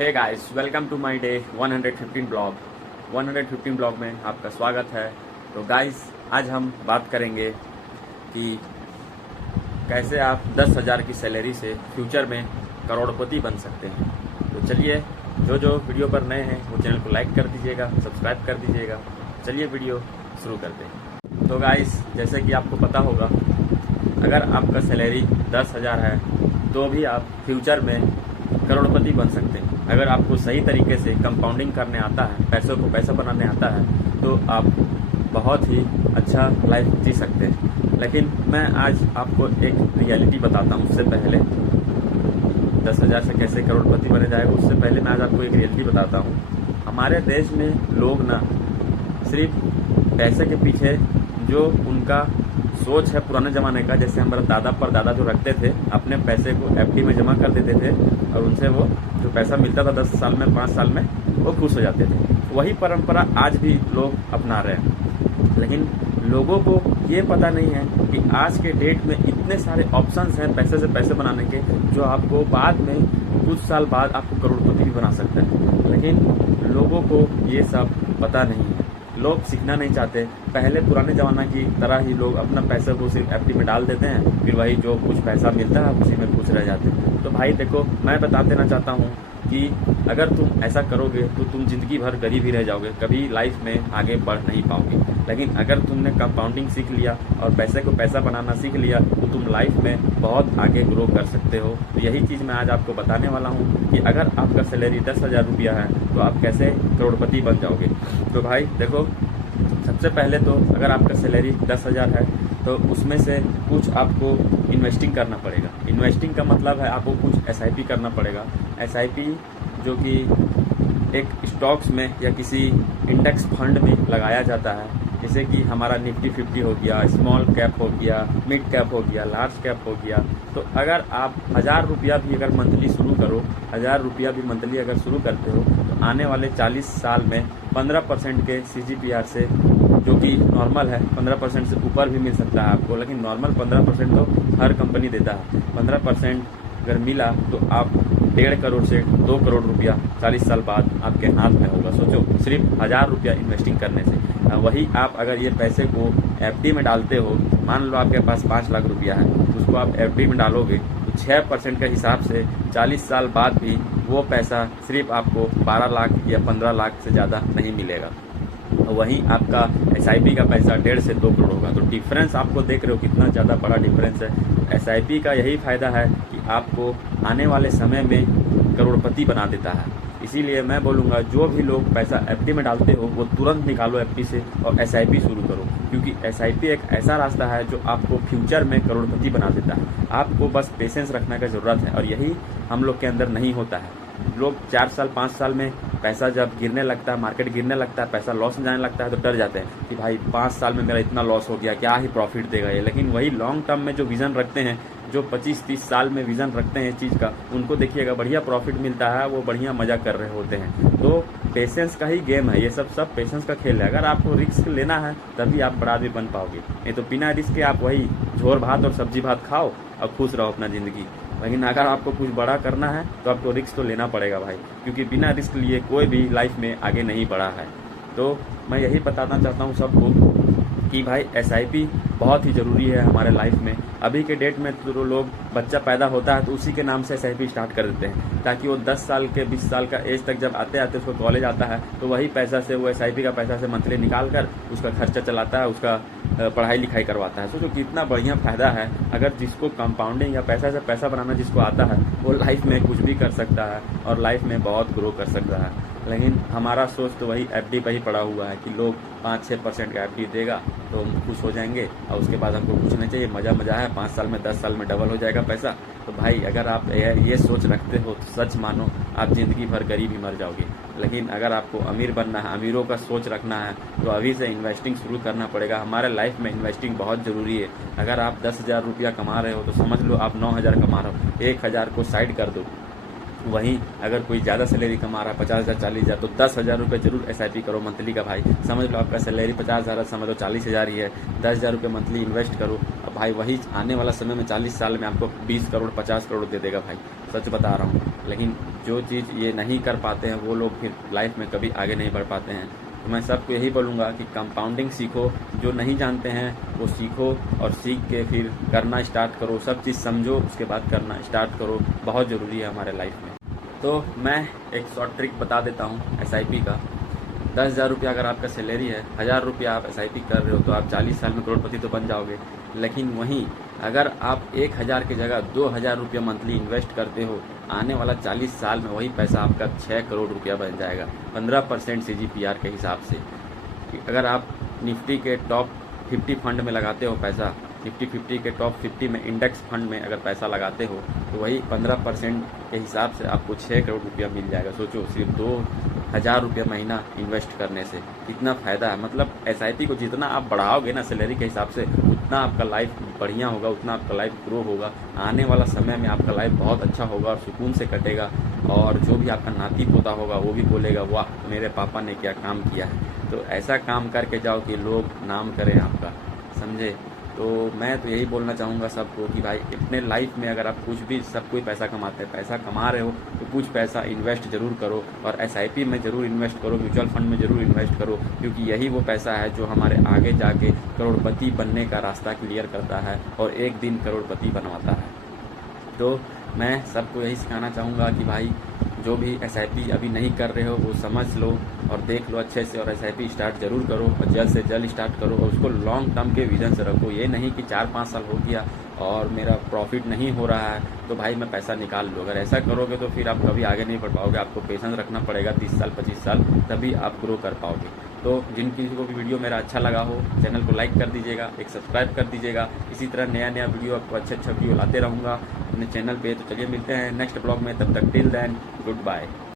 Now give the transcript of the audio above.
Hey guys, welcome to my day 115 blog. 115 blog में आपका स्वागत है। तो गाइस, आज हम बात करेंगे कि कैसे आप 10,000 की सैलरी से फ्यूचर में करोड़पति बन सकते हैं। तो चलिए, जो वीडियो पर नए हैं वो चैनल को लाइक कर दीजिएगा, सब्सक्राइब कर दीजिएगा। चलिए वीडियो शुरू करते हैं। तो गाइस, जैसे कि आपको पता होगा, अगर आपका सैलरी 10,000 है तो भी आप फ्यूचर में करोड़पति बन सकते हैं। अगर आपको सही तरीके से कंपाउंडिंग करने आता है, पैसों को पैसा बनाने आता है, तो आप बहुत ही अच्छा लाइफ जी सकते हैं। लेकिन मैं आज आपको एक रियलिटी बताता हूँ। उससे पहले 10,000 से कैसे करोड़पति बने जाएगा, उससे पहले मैं आज आपको एक रियलिटी बताता हूँ। हमारे देश में लोग ना सिर्फ पैसे के पीछे, जो उनका सोच है पुराने ज़माने का, जैसे हमारे दादा पर दादा जो रखते थे, अपने पैसे को एफडी में जमा कर देते थे और उनसे वो जो पैसा मिलता था 10 साल में, 5 साल में, वो खुश हो जाते थे। वही परंपरा आज भी लोग अपना रहे हैं। लेकिन लोगों को ये पता नहीं है कि आज के डेट में इतने सारे ऑप्शंस हैं पैसे से पैसे बनाने के, जो आपको बाद में कुछ साल बाद आपको करोड़पति भी बना सकते हैं। लेकिन लोगों को ये सब पता नहीं है, लोग सीखना नहीं चाहते। पहले पुराने ज़माना की तरह ही लोग अपना पैसा को सिर्फ एफडी में डाल देते हैं, फिर वही जो कुछ पैसा मिलता है उसी में खुश रह जाते हैं। तो भाई देखो, मैं बता देना चाहता हूँ कि अगर तुम ऐसा करोगे तो तुम जिंदगी भर गरीब ही रह जाओगे, कभी लाइफ में आगे बढ़ नहीं पाओगे। लेकिन अगर तुमने कंपाउंडिंग सीख लिया और पैसे को पैसा बनाना सीख लिया तो तुम लाइफ में बहुत आगे ग्रो कर सकते हो। तो यही चीज़ मैं आज आपको बताने वाला हूँ कि अगर आपका सैलरी 10,000 रुपया है तो आप कैसे करोड़पति बन जाओगे। तो भाई देखो, सबसे पहले तो अगर आपका सैलरी 10,000 है तो उसमें से कुछ आपको इन्वेस्टिंग करना पड़ेगा। इन्वेस्टिंग का मतलब है आपको कुछ एसआईपी करना पड़ेगा। एसआईपी जो कि एक स्टॉक्स में या किसी इंडेक्स फंड में लगाया जाता है, जैसे कि हमारा निफ्टी 50 हो गया, स्मॉल कैप हो गया, मिड कैप हो गया, लार्ज कैप हो गया। तो अगर आप 1,000 रुपया भी अगर मंथली शुरू करो, 1,000 रुपया भी मंथली अगर शुरू करते हो, तो आने वाले 40 साल में 15% के CGPR से, जो कि नॉर्मल है, 15% से ऊपर भी मिल सकता है आपको, लेकिन नॉर्मल 15% तो हर कंपनी देता है। 15% अगर मिला तो आप 1.5 करोड़ से 2 करोड़ रुपया 40 साल बाद आपके हाथ में होगा। सोचो, सिर्फ 1,000 रुपया इन्वेस्टिंग करने से। वही आप अगर ये पैसे को एफडी में डालते हो, मान लो आपके पास 5 लाख रुपया है, उसको आप एफडी में डालोगे तो 6% के हिसाब से 40 साल बाद भी वो पैसा सिर्फ आपको 12 लाख या 15 लाख से ज़्यादा नहीं मिलेगा। वहीं आपका एसआईपी का पैसा 1.5 से 2 करोड़ होगा। तो डिफरेंस आपको देख रहे हो कितना ज़्यादा बड़ा डिफरेंस है। एसआईपी का यही फायदा है कि आपको आने वाले समय में करोड़पति बना देता है। इसीलिए मैं बोलूँगा, जो भी लोग पैसा एफडी में डालते हो वो तुरंत निकालो एफडी से और एसआईपी शुरू करो, क्योंकि एसआईपी एक ऐसा रास्ता है जो आपको फ्यूचर में करोड़पति बना देता है। आपको बस पेशेंस रखने की ज़रूरत है, और यही हम लोग के अंदर नहीं होता है। लोग 4 साल 5 साल में पैसा जब गिरने लगता है, मार्केट गिरने लगता है, पैसा लॉस में जाने लगता है, तो डर जाते हैं कि भाई 5 साल में मेरा इतना लॉस हो गया, क्या ही प्रॉफिट देगा ये। लेकिन वही लॉन्ग टर्म में जो विज़न रखते हैं, जो 25-30 साल में विज़न रखते हैं चीज़ का, उनको देखिएगा बढ़िया प्रॉफिट मिलता है, वो बढ़िया मजा कर रहे होते हैं। तो पेशेंस का ही गेम है ये सब पेशेंस का खेल है। अगर आपको रिस्क लेना है तभी आप बड़ा आदमी बन पाओगे, नहीं तो बिना रिस्क के आप वही झोर भात और सब्जी भात खाओ और खुश रहो अपना ज़िंदगी। लेकिन अगर आपको कुछ बड़ा करना है तो आपको रिस्क तो लेना पड़ेगा भाई, क्योंकि बिना रिस्क लिए कोई भी लाइफ में आगे नहीं बढ़ा है। तो मैं यही बताना चाहता हूँ सबको कि भाई एसआईपी बहुत ही ज़रूरी है हमारे लाइफ में। अभी के डेट में तो लोग, बच्चा पैदा होता है तो उसी के नाम से एसआईपी स्टार्ट कर देते हैं, ताकि वो 10 साल के 20 साल का एज तक जब आते आते उसको कॉलेज आता है तो वही पैसा से, वो एसआईपी का पैसा से मंथली निकाल कर उसका खर्चा चलाता है, उसका पढ़ाई लिखाई करवाता है। सोचो कितना बढ़िया फ़ायदा है। अगर जिसको कंपाउंडिंग या पैसा से पैसा बनाना जिसको आता है, वो लाइफ में कुछ भी कर सकता है और लाइफ में बहुत ग्रो कर सकता है। लेकिन हमारा सोच तो वही एफडी पर ही पड़ा हुआ है कि लोग 5-6% का एफडी देगा तो हम खुश हो जाएंगे और उसके बाद हमको कुछ नहीं चाहिए, मज़ा है, 5 साल में 10 साल में डबल हो जाएगा पैसा। तो भाई अगर आप ये सोच रखते हो तो सच मानो आप ज़िंदगी भर गरीब ही मर जाओगे। लेकिन अगर आपको अमीर बनना है, अमीरों का सोच रखना है, तो अभी से इन्वेस्टिंग शुरू करना पड़ेगा। हमारे लाइफ में इन्वेस्टिंग बहुत ज़रूरी है। अगर आप 10,000 रुपया कमा रहे हो तो समझ लो आप 9,000 कमा रहे हो, 1,000 को साइड कर दो। वहीं अगर कोई ज़्यादा सैलरी कमा रहा है 50,000 40,000, तो 10,000 रुपये जरूर एसआईपी करो मंथली का। भाई समझ लो आपका सैलरी 50,000 समझ लो 40,000 ही है, 10,000 रुपये मंथली इन्वेस्ट करो। अब भाई वही आने वाला समय में 40 साल में आपको 20 करोड़ 50 करोड़ दे देगा भाई, सच बता रहा हूँ। लेकिन जो चीज़ ये नहीं कर पाते हैं वो लोग फिर लाइफ में कभी आगे नहीं बढ़ पाते हैं। तो मैं सबको यही बोलूँगा कि कंपाउंडिंग सीखो, जो नहीं जानते हैं वो सीखो और सीख के फिर करना स्टार्ट करो, सब चीज़ समझो उसके बाद करना स्टार्ट करो, बहुत ज़रूरी है हमारे लाइफ में। तो मैं एक शॉर्ट ट्रिक बता देता हूँ SIP का। 10,000 रुपया अगर आपका सैलरी है, 1,000 रुपया आप SIP कर रहे हो तो आप 40 साल में करोड़पति तो बन जाओगे। लेकिन वहीं अगर आप 1,000 की जगह 2,000 रुपया मंथली इन्वेस्ट करते हो, आने वाला 40 साल में वही पैसा आपका 6 करोड़ रुपया बन जाएगा 15% CGPR के हिसाब से। अगर आप निफ्टी के टॉप 50 फंड में लगाते हो पैसा, निफ्टी 50 के टॉप 50 में इंडेक्स फंड में अगर पैसा लगाते हो तो वही 15% के हिसाब से आपको 6 करोड़ रुपया मिल जाएगा। सोचो, सिर्फ 2,000 रुपया महीना इन्वेस्ट करने से कितना फ़ायदा है। मतलब SIP को जितना आप बढ़ाओगे ना सैलरी के हिसाब से, उतना आपका लाइफ बढ़िया होगा, उतना आपका लाइफ ग्रो होगा। आने वाला समय में आपका लाइफ बहुत अच्छा होगा और सुकून से कटेगा। और जो भी आपका नाती पोता होगा वो भी बोलेगा वाह मेरे पापा ने क्या काम किया है। तो ऐसा काम करके जाओ कि लोग नाम करें आपका, समझे। तो मैं तो यही बोलना चाहूँगा सबको कि भाई अपने लाइफ में अगर आप कुछ भी, सब कोई पैसा कमाते हैं, पैसा कमा रहे हो तो कुछ पैसा इन्वेस्ट जरूर करो और SIP में ज़रूर इन्वेस्ट करो, म्यूचुअल फंड में ज़रूर इन्वेस्ट करो, क्योंकि यही वो पैसा है जो हमारे आगे जाके करोड़पति बनने का रास्ता क्लियर करता है और एक दिन करोड़पति बनवाता है। तो मैं सबको यही सिखाना चाहूँगा कि भाई जो भी SIP अभी नहीं कर रहे हो वो समझ लो और देख लो अच्छे से, और SIP स्टार्ट ज़रूर करो और जल्द से जल्द स्टार्ट करो और उसको लॉन्ग टर्म के विजन से रखो। ये नहीं कि 4-5 साल हो गया और मेरा प्रॉफिट नहीं हो रहा है तो भाई मैं पैसा निकाल लूँ। अगर ऐसा करोगे तो फिर आप कभी आगे नहीं बढ़ पाओगे। आपको पेशेंस रखना पड़ेगा 30 साल 25 साल, तभी आप ग्रो कर पाओगे। तो जिन किसी को भी वीडियो मेरा अच्छा लगा हो, चैनल को लाइक कर दीजिएगा, एक सब्सक्राइब कर दीजिएगा। इसी तरह नया वीडियो, आपको अच्छा वीडियो लाते रहूँगा अपने चैनल पे। तो चलिए मिलते हैं नेक्स्ट ब्लॉग में, तब तक टिल देन गुड बाय।